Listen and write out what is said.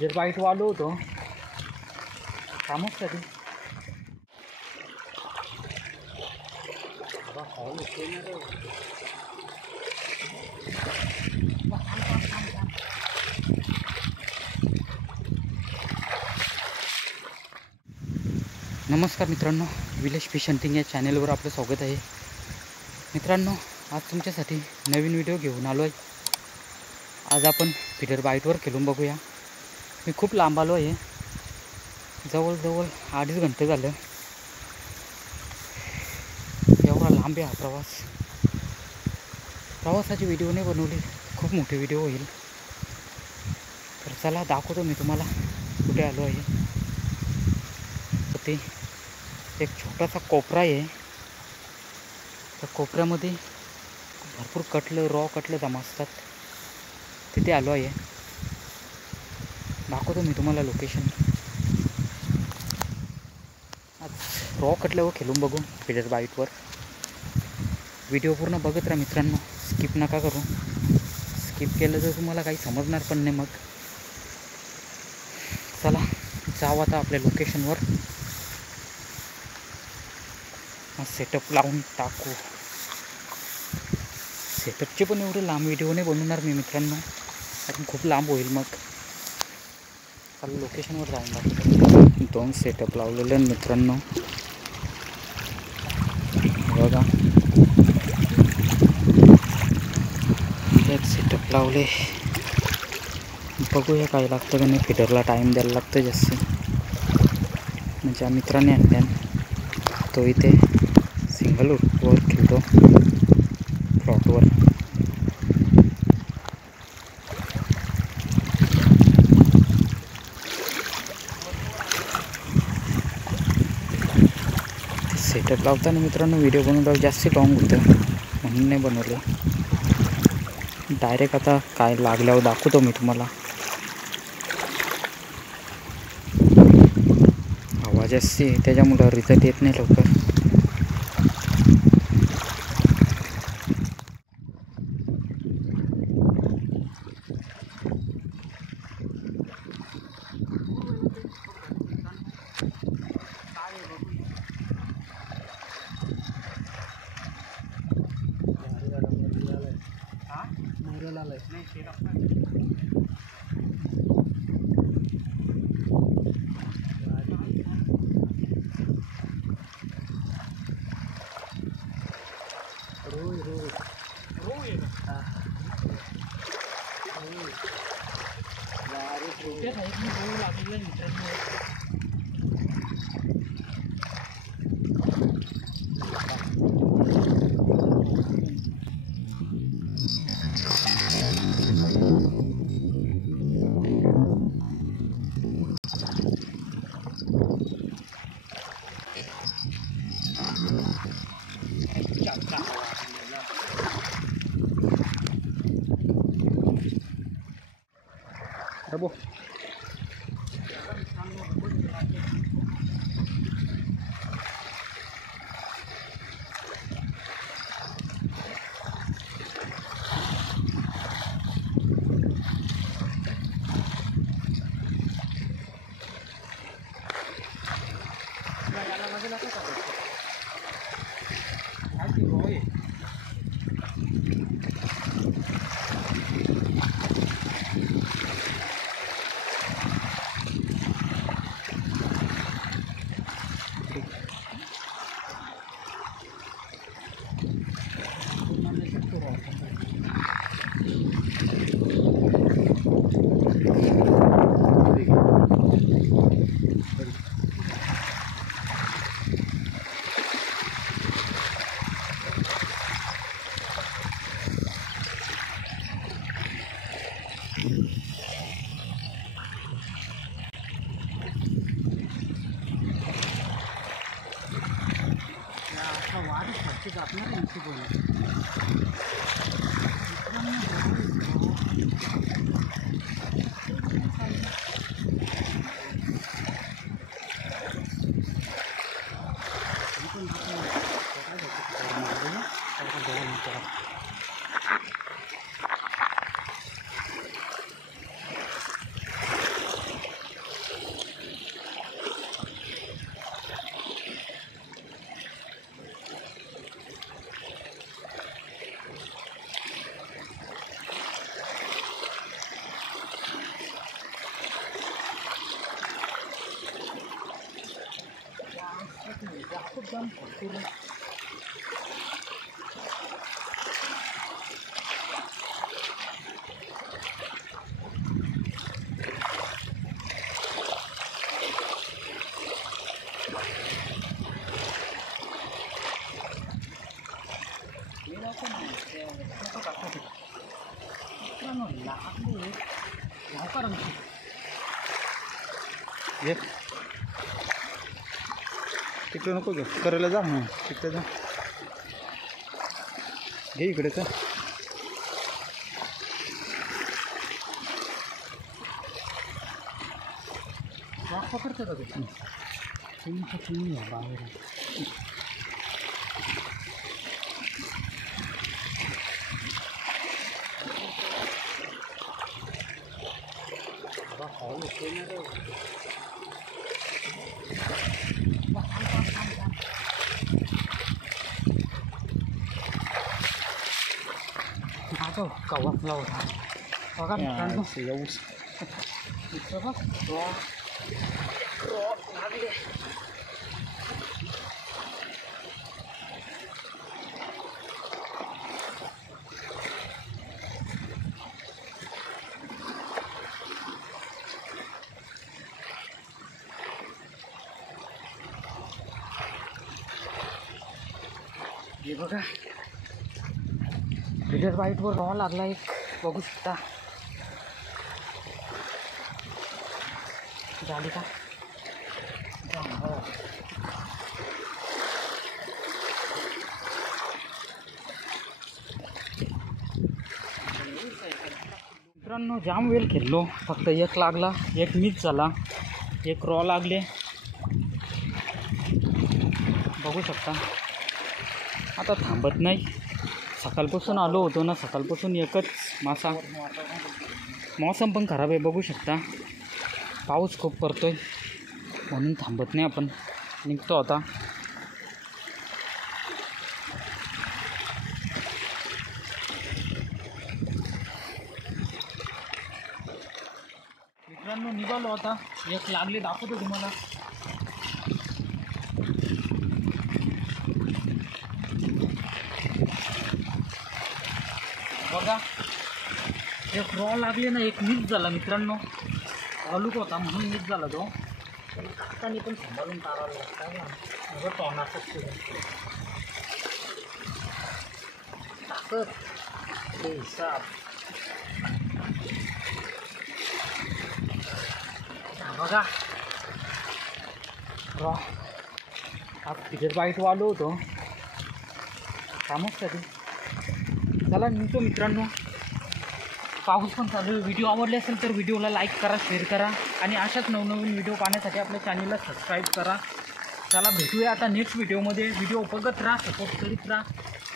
Fitter bite वालो होतो कामासाठी. नमस्कार मित्रांनो, विलेज फिश हंटिंग या चॅनलवर आपलं स्वागत आहे. मित्रांनो, आज तुमच्यासाठी नवीन व्हिडिओ घेऊन आलो आहे. आज आपण फिटर बाईटवर खेळून बघूया. मी खूप लांब आलो आहे, जवळजवळ 2.5 घंटे झालं. एवढा लांब आहे हा प्रवासाची व्हिडिओ नाही बनवली, खूप मोठी व्हिडिओ होईल. तर चला दाखवतो मी तुम्हाला कुठे आलो आहे. तर ते एक छोटासा कोपरा आहे. त्या कोपऱ्यामध्ये भरपूर रॉ कटलं जमा असतात. तिथे आलो आहे. दाखवतो मी तुम्हाला लोकेशन. आज रॉ कटल्यावर खेळून बघू फिडर बाईटवर. व्हिडिओ पूर्ण बघत राहा मित्रांनो, स्किप नका करू. स्किप केलं तर तुम्हाला काही समजणार पण नाही. मग चला जाऊ आता आपल्या लोकेशनवर. सेटअप लावून टाकू. सेटअपचे पण एवढे लांब व्हिडिओ नाही बनवणार मी मित्रांनो, कारण खूप लांब होईल. मग चला लोकेशनवर जाऊन टाकू. 2 सेटअप लावलेले आहेत मित्रांनो, बघा. एक सेटअप लावले, बघूया काय लागतं का नाही. फिडरला टाईम द्यायला लागतं जास्त. म्हणजे मित्राने आणल्या, तो इथे सिंगल वर खेळतो फ्लॉटवर. सेटअप लावताना मित्रांनो व्हिडिओ बनवल्यावर जास्त लॉंग होतं, म्हणून नाही बनवले. डायरेक्ट आता काय लागल्यावर दाखवतो मी तुम्हाला. आवाज असते त्याच्यामुळं रिझल्ट येत नाही लवकर. Rabo. ये तिकडे नको घेऊ करायला जा ना तिकडे जा घे इकडे तर पकडते का तुम्ही बाहेर कवाचला होता बघा मित्रांनो इथं बघ लागले हे बघा रिडर बाईटवर रॉ लागला एक बघू शकता झाली का मित्रांनो जाम वेळ खेळलो फक्त एक लागला एक मिस झाला एक रॉ लागले बघू शकता आता थांबत नाही सकाळपासून आलो होतो ना सकाळपासून एकच मासा मौसम पण खराब आहे बघू शकता पाऊस खूप पडतोय म्हणून थांबत नाही आपण निघतो आता मित्रांनो निघालो आता एक लागले दाखवतो तुम्हाला बघा एक रॉ लागले ना एक मिस झाला मित्रांनो अलूक होता म्हणून मिस झाला तो हाताने पण सांभाळून काढायला लागतं टॉनाचं ताकद ते हिसाब बघा रॉ आज तिकीट बाईट वालो होतो कामच कधी चला निघतो मित्रांनो पाऊस पण चालू आहे व्हिडिओ आवडले असेल तर व्हिडिओला लाईक करा शेअर करा आणि अशाच नवनवीन व्हिडिओ पाहण्यासाठी आपल्या चॅनलला सबस्क्राईब करा चला भेटूया आता नेक्स्ट व्हिडिओमध्ये व्हिडिओ बघत राहा सपोर्ट करीत राहा